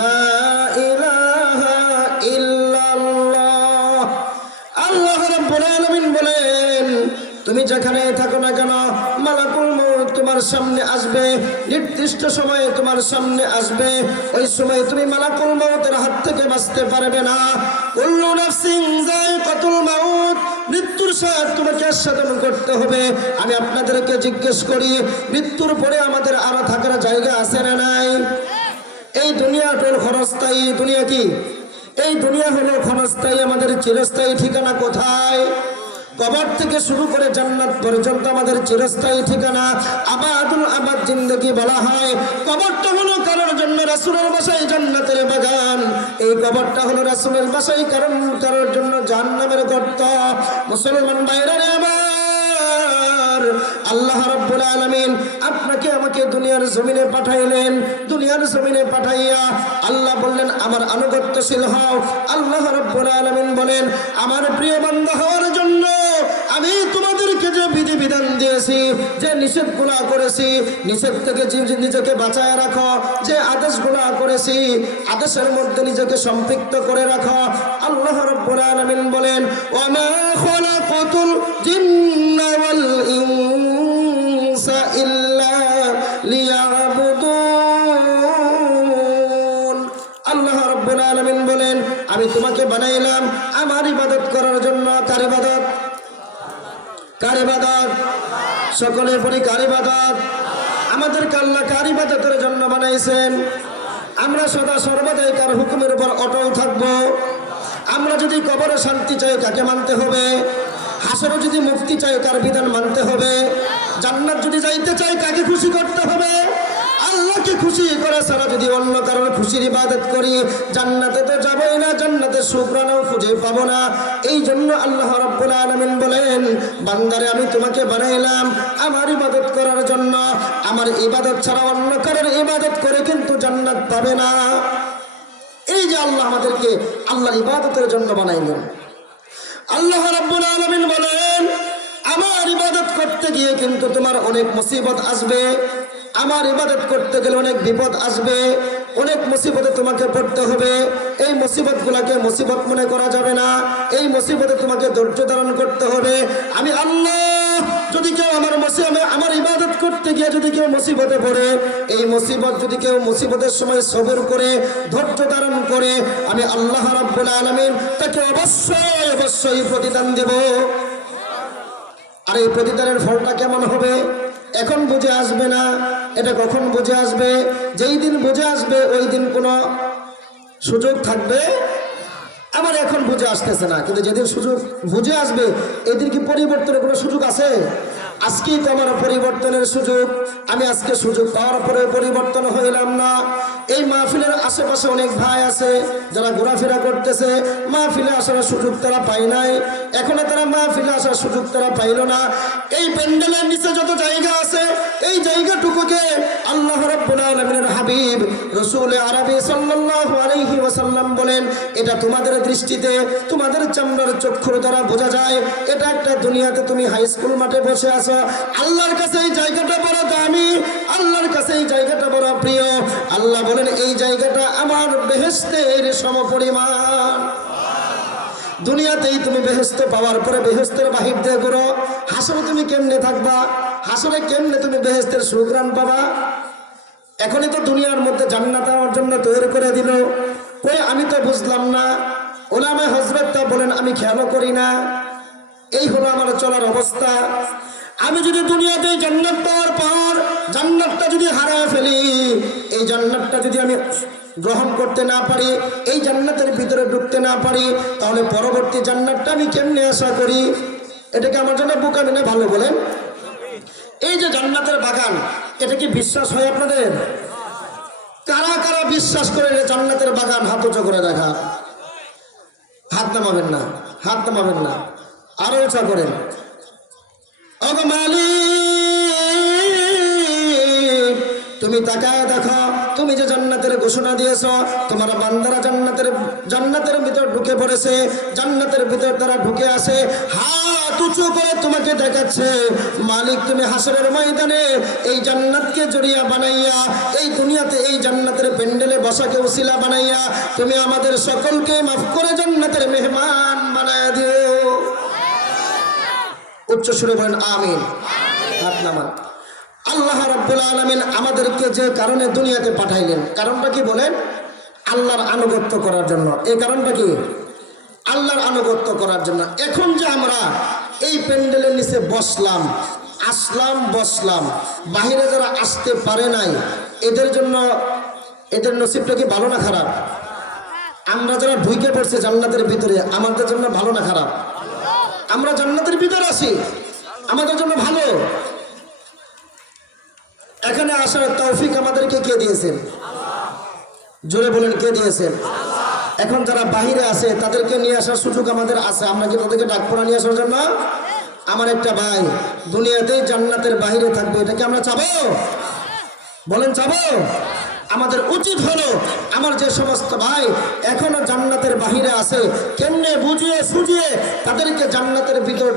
লা ইলাহা ইল্লাল্লাহ। আল্লাহ রাব্বুল আলামিন বলেন, তুমি যেখানে থাকো না কেন মালাকুল মউত তোমার সামনে আসবে, নির্দিষ্ট সময়ে তোমার সামনে আসবে। ওই সময় তুমি মালাকুল মউতের হাত থেকে বাঁচতে পারবে না। কুল্লু নাফসিন যায়কাতুল মাউত, মৃত্যুর স্বাদ তোমাকে আস্বাদন করতে হবে। আমি আপনাদেরকে জিজ্ঞেস করি, মৃত্যুর পরে আমাদের আরো থাকার জায়গা আছে না নাই? এই দুনিয়াটা ক্ষণস্থায়ী। দুনিয়া কি? এই দুনিয়া হলো ক্ষণস্থায়ী। আমাদের চিরস্থায়ী ঠিকানা কোথায়? কবর থেকে শুরু করে জান্নাত পর্যন্ত আমাদের চিরস্থায়ী ঠিকানা। আবাদুল আবাদ জিন্দেগি বলা হয়। কবরটা হলো কারোর জন্য রাসূলের বাসায় জান্নাতের বাগান। এই কবরটা হলো রাসূলের বাসায় কারোর জন্য জাহান্নামের গর্ত। মুসলমান ভাইরা রে আমার, আল্লাহ রাব্বুল আলামিন আপনাকে আমাকে দুনিয়ার জমিনে পাঠাইলেন। দুনিয়ার জমিনে পাঠাইয়া আল্লাহ বললেন আমার আনুগত্যশীল হও। আল্লাহ রাব্বুল আলামিন বলেন আমার প্রিয় বান্দা হওয়ার জন্য আমি তোমাদেরকে যে বিধিবিধান দিয়েছি, যে নিষেধগুলো করেছি, নিষেধ থেকে নিজেকে বাঁচায় রাখো। যে আদেশগুলো করেছি, আদেশের মধ্যে নিজেকে সম্পৃক্ত করে রাখো। আল্লাহ রাব্বুল আলামিন বলেন ওয়ামা খালাকাতুল জিন্না ওয়াল ইনসা ইল্লা লিয়াবুদুন। আল্লাহ রাব্বুল আলামিন বলেন আমি তোমাকে বানাইলাম আমার ইবাদত করার জন্য। কার ইবাদত? কার ইবাদত? সকলে পড়ি কার ইবাদত? আমাদেরকে আল্লাহ কার ইবাদতের জন্য বানাইছেন? আমরা সদা সর্বদাই কার হুকুমের উপর অটল থাকব। আমরা যদি কবরে শান্তি চাই কাকে মানতে হবে? হাসরে যদি মুক্তি চাই কার বিধান মানতে হবে? জান্নাত যদি যাইতে চাই কাকে খুশি করতে হবে? আল্লাহকে খুশি করা ছাড়া যদি অন্য কারোর খুশির ইবাদত করি জান্নাতে তো যাবই না, জান্নাতের সুপ্রাণও খুঁজে পাবো না। এই জন্য আল্লাহ রাব্বুল আলামিন বলেন বান্দারে আমি তোমাকে বানাইলাম আমার ইবাদত করার জন্য। আমার ইবাদত ছাড়া অন্য কারোর ইবাদত করে কিন্তু জান্নাত পাবে না। এই যে আল্লাহ আমাদেরকে আল্লাহর ইবাদতের জন্য বানাইলেন। আল্লাহ রাব্বুল আলামিন বলেন আমার ইবাদত করতে গিয়ে কিন্তু তোমার অনেক মুসিবত আসবে। আমার ইবাদত করতে গেলে অনেক বিপদ আসবে, অনেক মুসিবতে তোমাকে পড়তে হবে। এই মুসিবতগুলোকে মুসিবত মনে করা যাবে না। এই মুসিবতে তোমাকে ধৈর্য ধারণ করতে হবে। আমি আল্লাহ যদি কেউ আমার ইবাদত করতে গিয়ে যদি কেউ মুসিবতে পড়ে, এই মুসিবত যদি কেউ মুসিবতের সময় সবর করে ধৈর্য ধারণ করে, আমি আল্লাহ রাব্বুল আলামিন তাকে অবশ্যই প্রতিদান দেব। আর এই প্রতিদানের ফলটা কেমন হবে এখন বুঝে আসবে না। এটা কখন বুঝে আসবে? যেই দিন বুঝে আসবে ওই দিন কোনো সুযোগ থাকবে। আমার এখন বুঝে আসতেছে না, কিন্তু যেদিন সুযোগ বুঝে আসবে এদিন কি পরিবর্তনের কোনো সুযোগ আছে? আজকেই তো আমার পরিবর্তনের সুযোগ। আমি আজকে সুযোগ পাওয়ার পরে পরিবর্তন হইলাম না। এই মাহফিলের আশেপাশে অনেক ভাই আছে যারা ঘোরাফেরা করতেছে, মাহফিলে আসার সুযোগ তারা পায় নাই। এখনো তারা মাহফিলে আসার সুযোগ তারা পাইল না। এই প্যান্ডেলের নিচে যত জায়গা আছে এই জায়গাটুকুকে আল্লাহ রাব্বুল আলামিনের হাবিব রাসূল আরবি সাল্লাল্লাহু আলাইহি ওয়াসাল্লাম বলেন এটা তোমাদের দৃষ্টিতে তোমাদের চামড়ার চক্ষুর দ্বারা বোঝা যায় এটা একটা দুনিয়াতে তুমি হাই স্কুল মাঠে বসে আছো। আল্লাহর কাছে এই জায়গাটা বড় দামি, আল্লাহর কাছে এই জায়গাটা বড় প্রিয়। আল্লাহ বলেন এই জায়গাটা আমার বেহেশতের সমপরিমাণ। দুনিয়াতেই তুমি বেহেশত পাওয়ার পরে বেহেশতের বাহির দিয়ে করো, হাসরে তুমি কেমনে থাকবা? হাসরে কেমনে তুমি বেহেশতের সুঘ্রাণ পাবা? এখনই তো দুনিয়ার মধ্যে জান্নাত আমার জন্য তৈরি করে দিল। কই আমি তো বুঝলাম না। ওলামায়ে হযরতটা বলেন আমি খেয়ালও করি না। এই হলো আমার চলার অবস্থা। আমি যদি দুনিয়াতে জান্নাত পাওয়ার পর জান্নাতটা যদি হারায় ফেলি, এই জান্নাতটা যদি আমি গ্রহণ করতে না পারি, এই জান্নাতের ভিতরে ঢুকতে না পারি, তাহলে পরবর্তী জান্নাতটা আমি কেমনে আশা করি? এটাকে আমার জন্য বোকামি না? ভালো বলেন। এই যে জান্নাতের বাগান, এটা কি বিশ্বাস হয় আপনাদের? কারা কারা বিশ্বাস করে জান্নাতের বাগান? হাত উঁচু করে দেখা। হাত নামাবেন না, হাত নামাবেন না, আরো উঁচা করেন। ওগো মালিক তুমি তাকায় দেখো, তুমি যে জান্নাতের ঘোষণা দিয়েছো তোমার বান্দারা জান্নাতের ভিতর ঢুকে পড়েছে, জান্নাতের ভিতর তারা ঢুকে আসে, হাত উঁচু করে তোমাকে দেখাচ্ছে, মালিক তুমি হাসরের ময়দানে এই জান্নাতকে জড়িয়া বানাইয়া এই দুনিয়াতে এই জান্নাতের প্যান্ডেলে বসাকে উসিলা বানাইয়া তুমি আমাদের সকলকে মাফ করে জান্নাতের মেহমান বানায়া দিও। উচ্চ সুরে বলেন আমিন। হাত নামান। আল্লাহ রাব্বুল আলামিন আমাদেরকে যে কারণে দুনিয়াতে পাঠাইলেন, কারণটা কি বলেন? আল্লাহর আনুগত্য করার জন্য। এই কারণটা কি? আল্লাহর আনুগত্য করার জন্য। এখন যে আমরা এই প্যান্ডেলের নিচে বসলাম, আসলাম, বসলাম, বাহিরে যারা আসতে পারে নাই এদের জন্য, এদের নসিবটা কি ভালো না খারাপ? আমরা যারা ঢুকে পড়ছে জান্নাতের ভিতরে আমাদের জন্য ভালো না খারাপ? আমরা জান্নাতের ভিতরে আছি, আমাদের জন্য ভালো। এখানে আসার তৌফিক আমাদেরকে কে দিয়েছেন? জোরে বলেন কে দিয়েছেন? এখন যারা বাহিরে আছে তাদেরকে নিয়ে আসার সুযোগ আমাদের আছে, আমরা কি তাদেরকে ডাকপড়া নিয়ে আসার জন্য? আমার একটা ভাই দুনিয়াতেই জান্নাতের বাহিরে থাকবে, এটাকে আমরা চাবো? বলেন চাবো? আমাদের উচিত হলো আমার যে সমস্ত ভাই এখনো জান্নাতের বাহিরে আছে কেমনে বুঝিয়ে সুঝিয়ে তাদেরকে জান্নাতের ভিতর